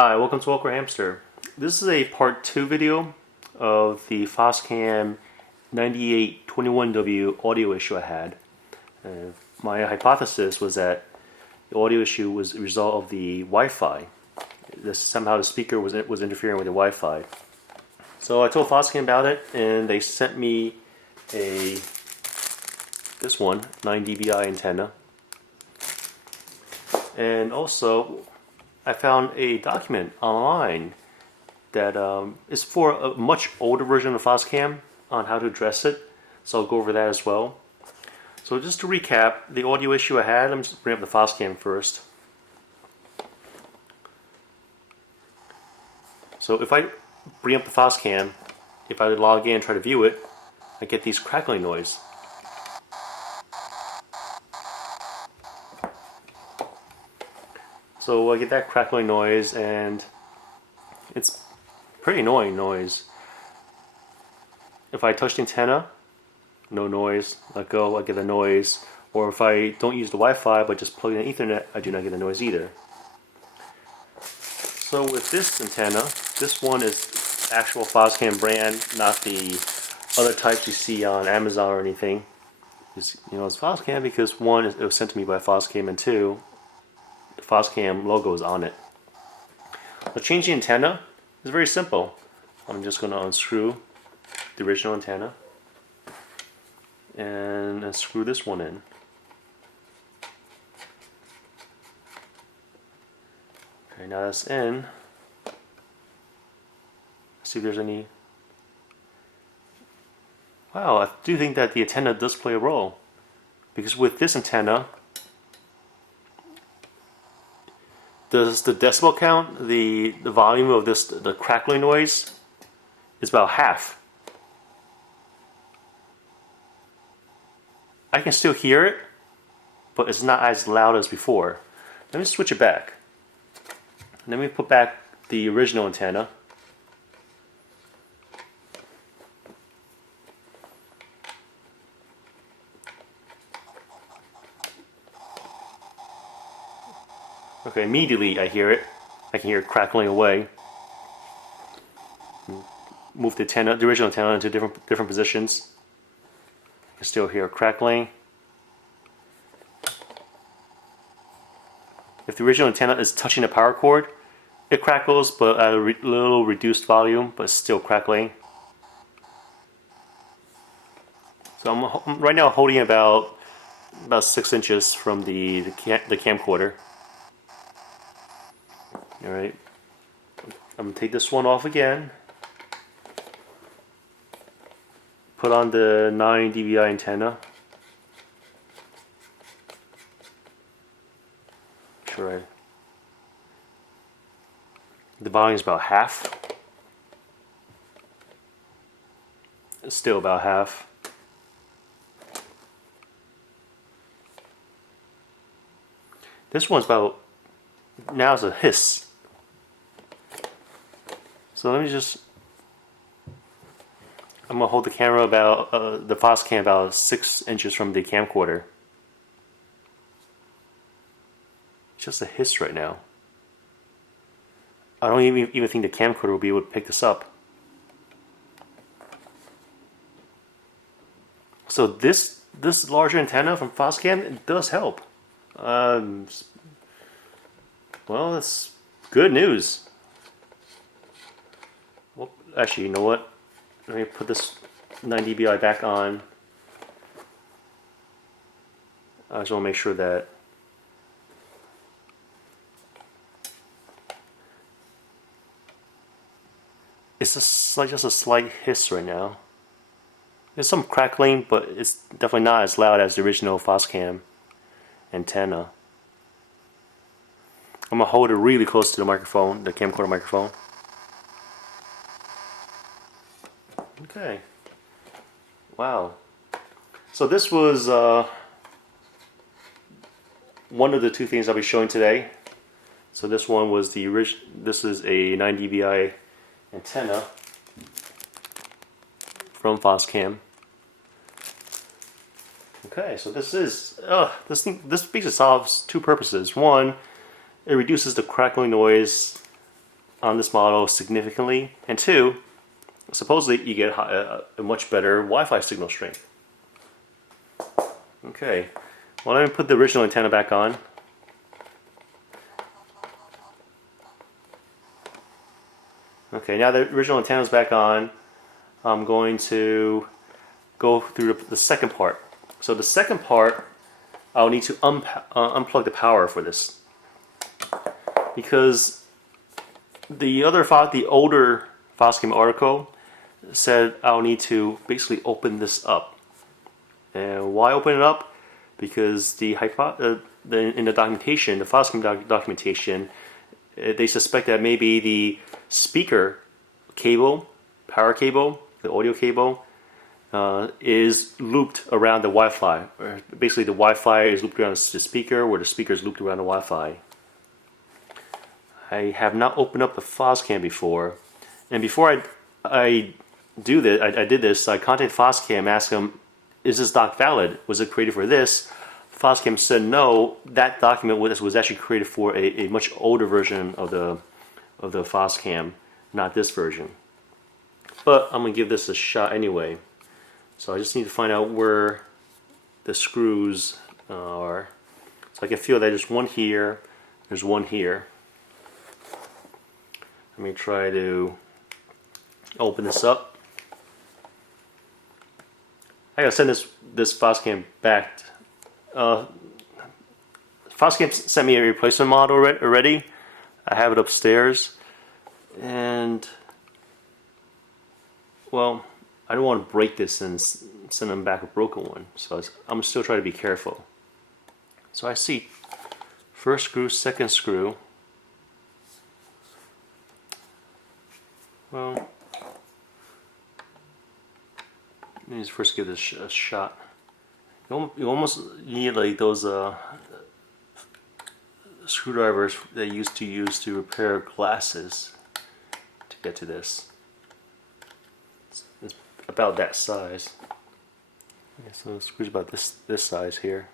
Hi, welcome to AwkwardHamster. This is a part 2 video of the Foscam 9821W audio issue I had. My hypothesis was that the audio issue was a result of the Wi-Fi. Somehow the speaker was interfering with the Wi-Fi. So I told Foscam about it, and they sent me this one 9 dBi antenna, and also I found a document online that is for a much older version of Foscam on how to address it. So I'll go over that as well. So just to recap, the audio issue I had, let me just bring up the Foscam first. So if I bring up the Foscam, if I log in and try to view it, I get these crackling noise. So I get that crackling noise, and it's pretty annoying noise. If I touch the antenna, no noise. Let go, I get a noise. Or if I don't use the Wi-Fi but just plug in Ethernet, I do not get a noise either. So with this antenna, this one is actual Foscam brand, not the other types you see on Amazon or anything. It's Foscam because one, it was sent to me by Foscam, and two, the Foscam logo is on it. So changing antenna is very simple. I'm just going to unscrew the original antenna and screw this one in. Okay, now that's in. See if there's any. Wow, I do think that the antenna does play a role, because with this antenna, does the decibel count, the volume of the crackling noise is about half. I can still hear it, but it's not as loud as before. Let me switch it back. Let me put back the original antenna. Okay, immediately I hear it. I can hear it crackling away. Move the antenna, the original antenna, into different positions. I can still hear it crackling. If the original antenna is touching the power cord, it crackles, but at a little reduced volume, but it's still crackling. So I'm right now holding about 6 inches from the camcorder. Alright, I'm going to take this one off again, put on the 9 dBi antenna. Sure, the volume is about half. It's still about half. This one's about, now it's a hiss. So let me I'm going to hold the camera about, the Foscam about 6 inches from the camcorder. It's just a hiss right now. I don't even think the camcorder will be able to pick this up. So this larger antenna from Foscam, it does help. Well, that's good news. Well, actually, you know what? Let me put this 9 dBi back on. I just want to make sure that it's just a slight hiss right now. There's some crackling, but it's definitely not as loud as the original Foscam antenna. I'm going to hold it really close to the microphone, the camcorder microphone. Okay. Wow. So this was one of the two things I'll be showing today. So this one was the original. This is a 9 dBi antenna from Foscam. Okay, so this basically solves two purposes. One, it reduces the crackling noise on this model significantly, and two, supposedly you get a much better Wi-Fi signal strength. Okay, well, let me put the original antenna back on. Okay, now the original antenna is back on. I'm going to go through the second part. So the second part, I'll need to unplug the power for this, because the older Foscam article said I'll need to basically open this up. And why open it up? Because in the documentation, the Foscam documentation, they suspect that maybe the speaker cable, power cable, the audio cable, is looped around the Wi-Fi. Basically, the Wi-Fi is looped around the speaker, where the speaker is looped around the Wi-Fi. I have not opened up the Foscam before, and before I do this, I did this. I contacted Foscam, asked them, "Is this doc valid? Was it created for this?" Foscam said no. That document was actually created for a much older version of the Foscam, not this version. But I'm gonna give this a shot anyway. So I just need to find out where the screws are. So I can feel that there's one here, there's one here. Let me try to open this up. I gotta send this Foscam back. Foscam sent me a replacement model already. I have it upstairs, and well, I don't want to break this and send them back a broken one, so I'm still trying to be careful. So I see first screw, second screw. Well, let me just first give this a shot. You almost need like those screwdrivers they used to use to repair glasses to get to this. It's about that size. Okay, so the screw's about this size here.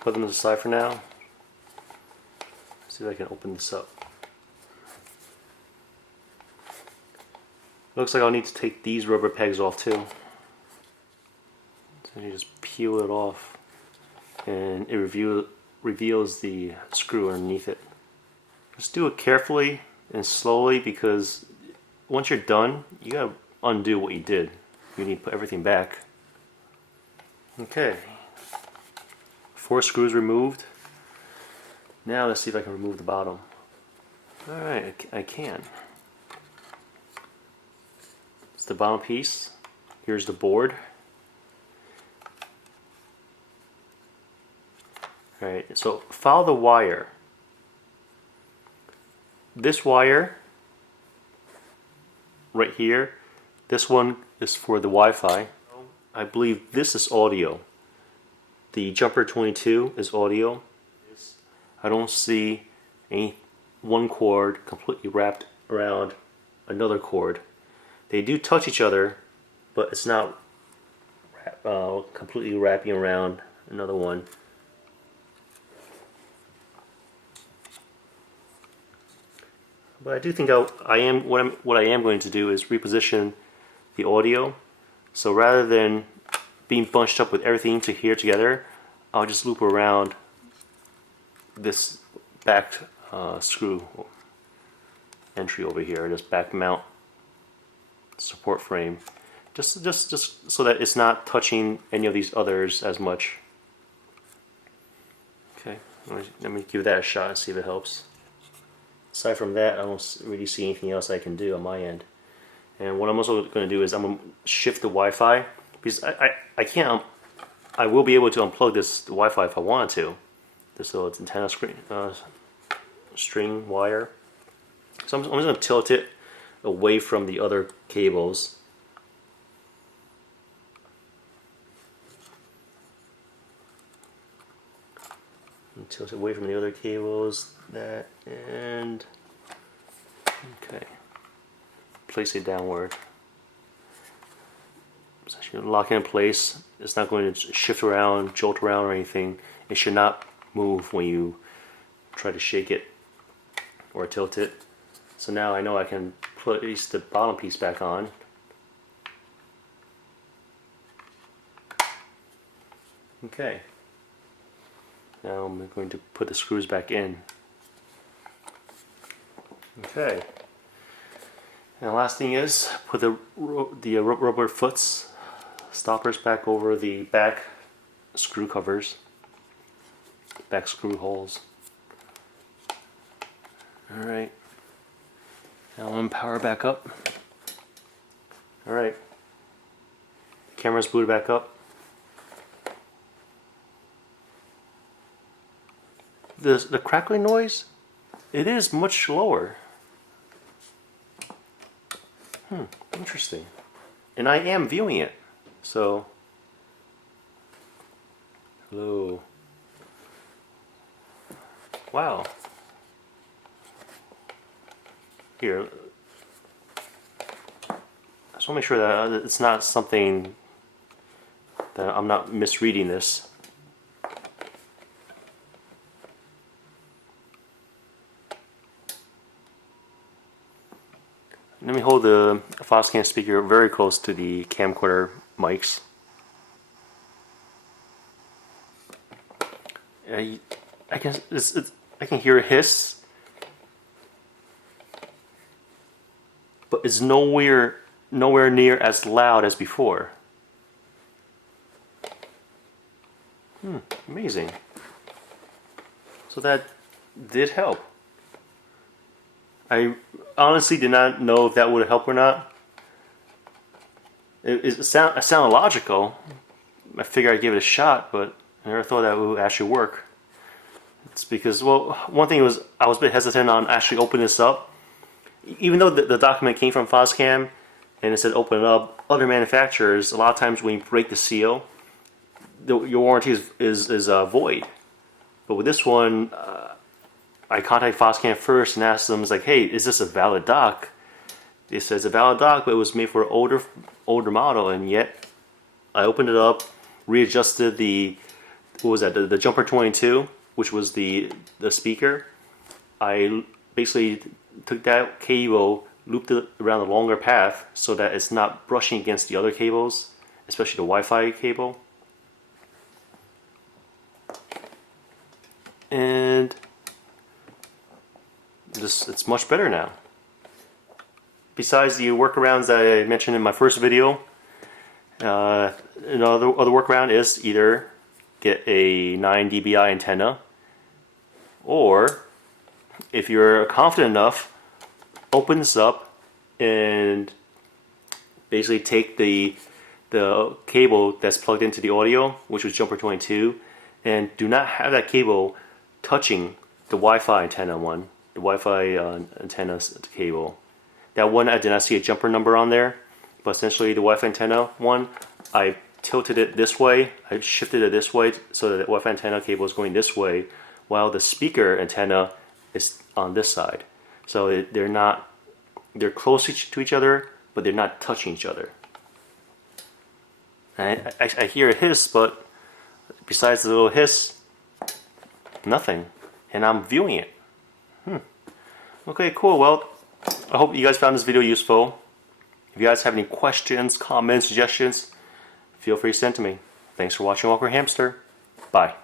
Put them to the side for now. See if I can open this up. Looks like I'll need to take these rubber pegs off too. So you just peel it off, and it reveals the screw underneath it. Just do it carefully and slowly, because once you're done, you gotta undo what you did. You need to put everything back. Okay, 4 screws removed. Now let's see if I can remove the bottom. Alright, I can. It's the bottom piece. Here's the board. Alright, so follow the wire. This wire right here, this one is for the Wi-Fi. I believe this is audio. The jumper 22 is audio. I don't see any one cord completely wrapped around another cord. They do touch each other, but it's not completely wrapping around another one. But I do think what I am going to do is reposition the audio. So rather than being bunched up with everything to here together, I'll just loop around this back screw entry over here, this back mount support frame, just so that it's not touching any of these others as much. Okay, let me give that a shot and see if it helps. Aside from that, I don't really see anything else I can do on my end. And what I'm also going to do is I'm going to shift the Wi-Fi, because I can't. I will be able to unplug the Wi-Fi if I wanted to. This little antenna string wire. So I'm just going to tilt it away from the other cables. And tilt it away from the other cables. That, and okay, place it downward. So you lock it in place. It's not going to shift around, jolt around, or anything. It should not move when you try to shake it or tilt it. So now I know I can place the bottom piece back on. Okay. Now I'm going to put the screws back in. Okay. And the last thing is put the rubber foots, stoppers back over the back screw covers, back screw holes. Alright. Now I'm power back up. Alright. Camera's booted back up. The crackling noise, it is much lower. Interesting. And I am viewing it. So, hello. Wow. Here. I just want to make sure that it's not something that I'm not misreading this. Let me hold the Foscam speaker very close to the camcorder mics. I can hear a hiss, but it's nowhere near as loud as before. Amazing. So that did help. I honestly did not know if that would help or not. It sounded logical. I figured I'd give it a shot, but I never thought that would actually work. It's because, well, one thing was I was a bit hesitant on actually opening this up. Even though the document came from Foscam and it said open it up, other manufacturers, a lot of times when you break the seal, your warranty is void. But with this one, I contacted Foscam first and asked them, like, hey, is this a valid dock? They said it's a valid dock, but it was made for an older model, and yet I opened it up, readjusted the jumper 22, which was the speaker. I basically took that cable, looped it around the longer path so that it's not brushing against the other cables, especially the Wi-Fi cable. And it's much better now. Besides the workarounds that I mentioned in my first video, another workaround is either get a 9 dBi antenna, or if you're confident enough, open this up and basically take the cable that's plugged into the audio, which was jumper 22, and do not have that cable touching the Wi-Fi antenna one. The Wi-Fi antenna cable. That one I did not see a jumper number on there, but essentially the Wi-Fi antenna one, I tilted it this way, I shifted it this way so that the Wi-Fi antenna cable is going this way, while the speaker antenna is on this side. So they're close to each other, but they're not touching each other. And I hear a hiss, but besides the little hiss, nothing. And I'm viewing it. Okay, cool. Well, I hope you guys found this video useful. If you guys have any questions, comments, suggestions, feel free to send to me. Thanks for watching AwkwardHamster. Bye.